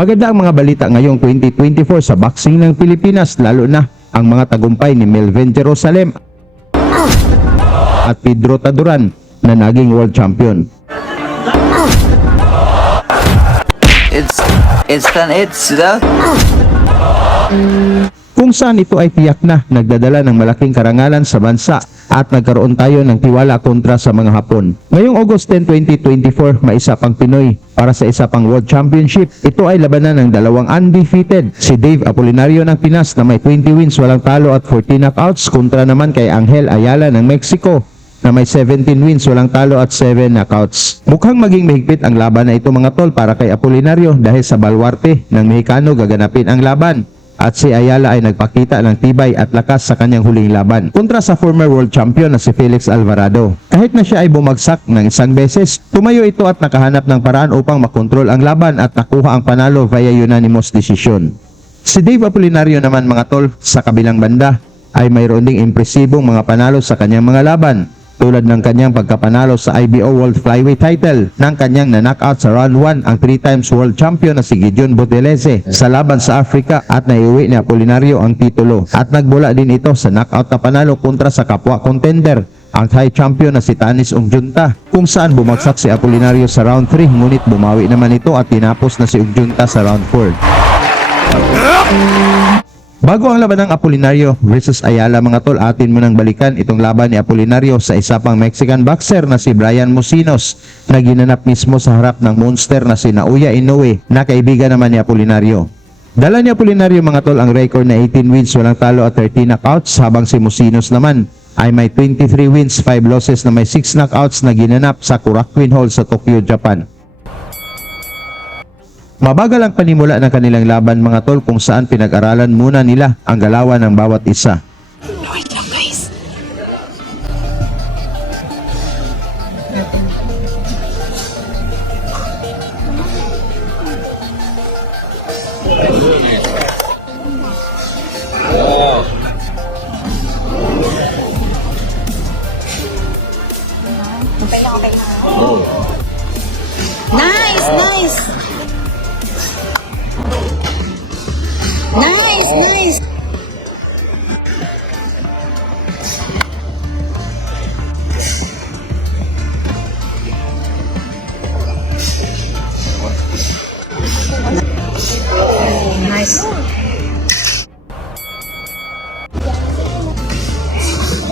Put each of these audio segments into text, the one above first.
Maganda ang mga balita ngayong 2024 sa boxing ng Pilipinas, lalo na ang mga tagumpay ni Melvin Jerusalem at Pedro Taduran na naging world champion. It's that. Kung saan ito ay tiyak na nagdadala ng malaking karangalan sa bansa at nagkaroon tayo ng tiwala kontra sa mga Hapon. Ngayong August 10, 2024, may isa pang Pinoy para sa isa pang World Championship. Ito ay labanan ng dalawang undefeated, si Dave Apolinario ng Pinas na may 20 wins walang talo at 14 knockouts kontra naman kay Angel Ayala ng Mexico na may 17 wins walang talo at 7 knockouts. Mukhang maging mahigpit ang laban na ito mga tol para kay Apolinario dahil sa balwarte ng Mexicano gaganapin ang laban. At si Ayala ay nagpakita ng tibay at lakas sa kanyang huling laban kontra sa former world champion na si Felix Alvarado. Kahit na siya ay bumagsak ng isang beses, tumayo ito at nakahanap ng paraan upang makontrol ang laban at nakuha ang panalo via unanimous decision. Si Dave Apolinario naman mga tol, sa kabilang banda ay mayroon ding impresibong mga panalo sa kanyang mga laban, tulad ng kanyang pagkapanalo sa IBO World Flyweight title ng kanyang na-knockout sa round 1 ang 3 times world champion na si Gideon Botelese sa laban sa Africa at naiuwi ni Apolinario ang titulo. At nagbula din ito sa knockout na panalo kontra sa kapwa contender, ang Thai champion na si Tanis Ungjunta, kung saan bumagsak si Apolinario sa round 3 ngunit bumawi naman ito at tinapos na si Ungjunta sa round 4. Bago ang laban ng Apolinario versus Ayala mga tol, atin mo nang balikan itong laban ni Apolinario sa isa pang Mexican boxer na si Brian Mosinos na ginanap mismo sa harap ng monster na si Naoya Inoue na kaibigan naman ni Apolinario. Dala ni Apolinario mga tol ang record na 18 wins walang talo at 13 knockouts, habang si Mosinos naman ay may 23 wins 5 losses na may 6 knockouts na ginanap sa Korakuen Hall sa Tokyo, Japan. Mabagal ang panimula ng kanilang laban mga tol, kung saan pinag-aralan muna nila ang galawan ng bawat isa. Wait lang guys. Okay lang. Nice.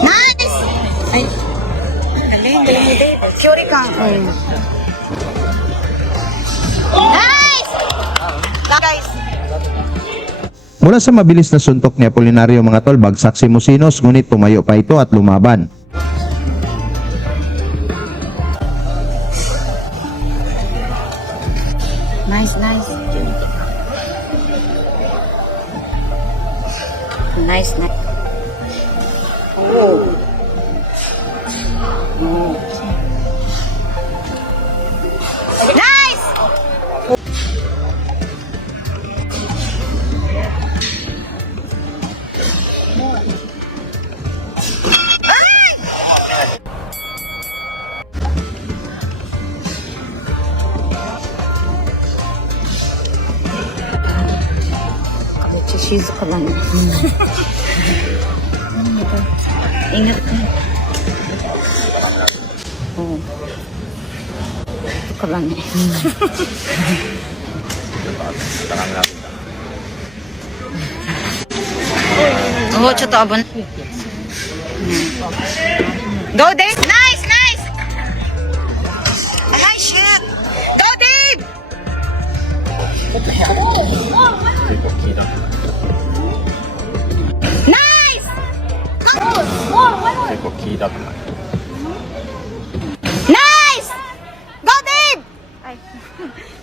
Nice. Ay. Galing mo, Dave. Curie ka. Nice! Guys. Mula sa mabilis na suntok ni Apolinario mga tol, bagsak si Mosinos ngunit tumayo pa ito at lumaban. Nice. Oh. Nice! Cheese ka lang. Ingat ka. Oh. Ito ka lang eh. Oh, chuto abon. Go, Dave! Nice! Ay, shit! Go, Dave! Nice! Nice! Go, Dave! Ay,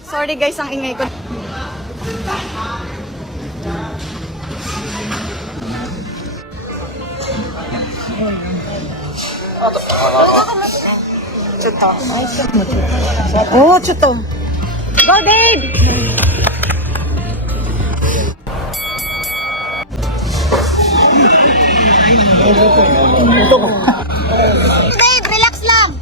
sorry guys, ang ingay ko. Chuto. Oh, chuto. Go, Dave! Dave, relax lang.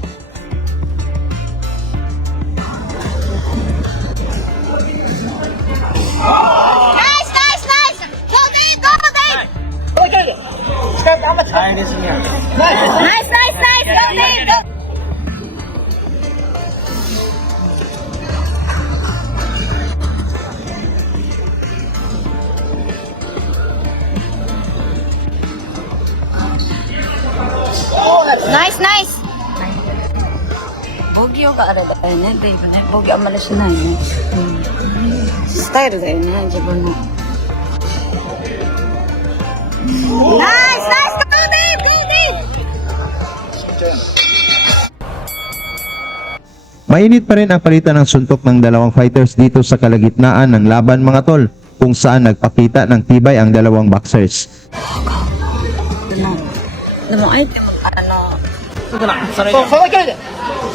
Nice, nice. Bogey o ka ara da tayo na, Dave. Bogey ang malas na yun. Style da yun na, Dave. Nice, nice. Go, Dave. Go, Dave. Mainit pa rin ang palitan ng suntok ng dalawang fighters dito sa kalagitnaan ng laban mga tol, kung saan nagpakita ng tibay ang dalawang boxers. Ano, ay, ano. その距離で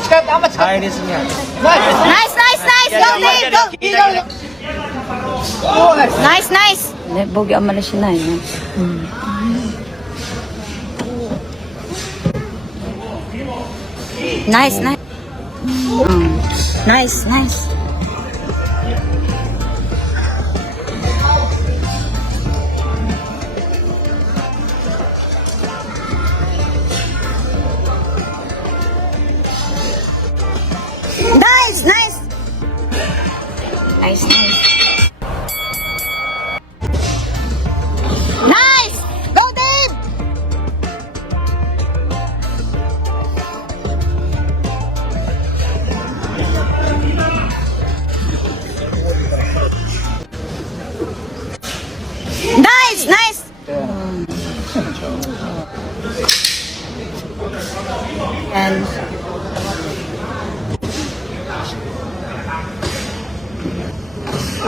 近寄ってあんま近寄って入りすぎや Nice, nice, nice. Go, Dave. Go. Nice, nice. Ne, bogey ang malas na yun. Nice, nice. Nice, nice. Nice, nice. Nice, nice. Nice. Go, Dave. Nice, nice. And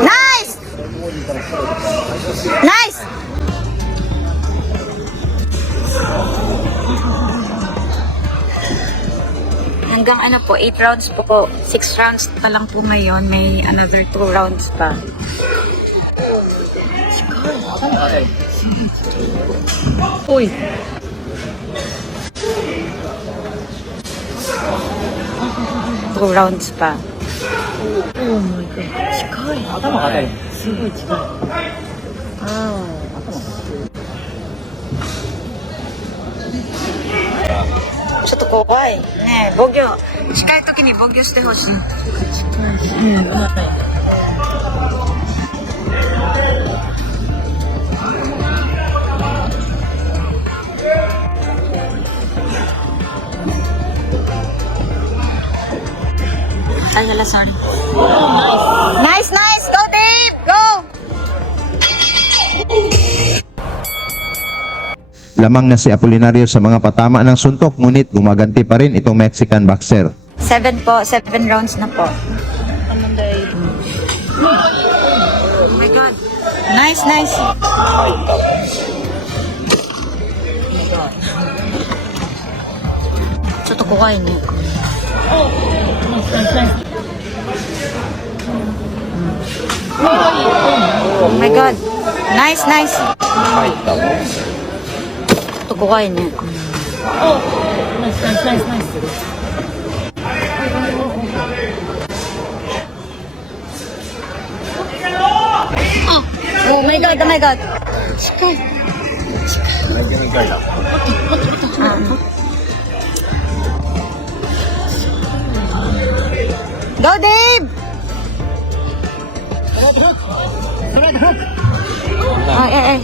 nice. Nice. Hanggang ano po, 8 rounds po. 6 rounds pa lang po ngayon. May another 2 rounds pa. Uy. Two rounds pa. Oh my god. 近い。頭が当たるすごい近い。ああ。ちょっと怖い。ねえ、防御。近い時に防御してほしい。Ay, wala, sorry. Nice, nice! Go, Dave! Go! Lamang na si Apolinario sa mga patama ng suntok, ngunit gumaganti pa rin itong Mexican boxer. 7 po. 7 rounds na po. Oh my God. Nice, nice.ちょっと怖いね。Oh my God. Nice, nice. 入ったのちょっと怖いね。Oh my God, oh my God. 近い。Go, Dave! Ay, ay, ay.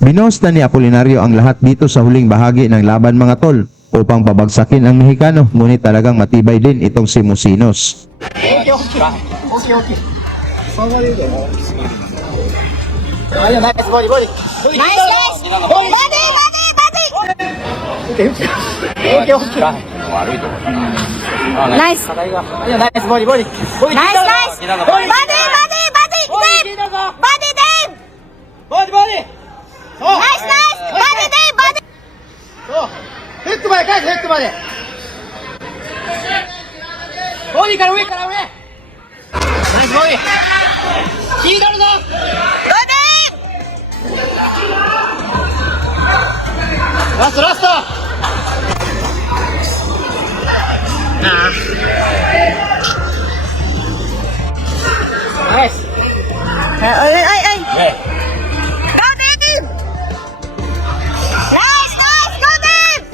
Binuhos na ni Apolinario ang lahat dito sa huling bahagi ng laban mga tol upang pabagsakin ang Mexicano, ngunit talagang matibay din itong si Musinos. Ayun, nice body, body. Nice, nice! Body, body, body! Nice! Ayun, nice body, body. Nice, nice! Body, body, body! Dave! Body, Dave! Body, body. Nice, nice! Body, Dave! Body! そうフックまで返す、フックまで。ボディから上から上。ナイスボディ。引いとるぞ。 Go, Dave! ラストラスト。ナイス。 Ay, ay, ay! ね。 Go, Dave! Nice, nice! Go, Dave!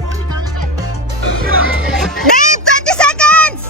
Dave, 20 seconds!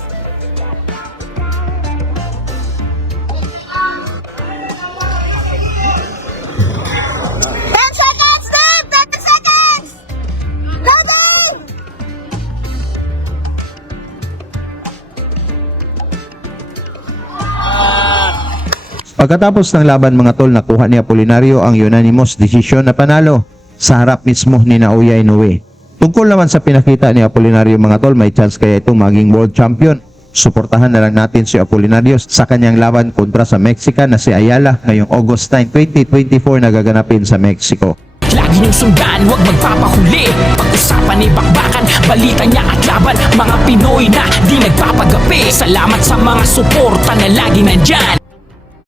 Pagkatapos ng laban mga tol, nakuha ni Apolinario ang unanimous decision na panalo sa harap mismo ni Naoya Inoue. Tungkol naman sa pinakita ni Apolinario mga tol, may chance kaya itong maging world champion. Suportahan na lang natin si Apolinario sa kanyang laban kontra sa Mexican na si Ayala ngayong August 9, 2024 na gaganapin sa Mexico. Lagi niyong sundan, huwag magpapahuli. Pag-usapan ni bakbakan, balita niya at laban. Mga Pinoy na di nagpapagapi. Salamat sa mga suporta na lagi nandyan.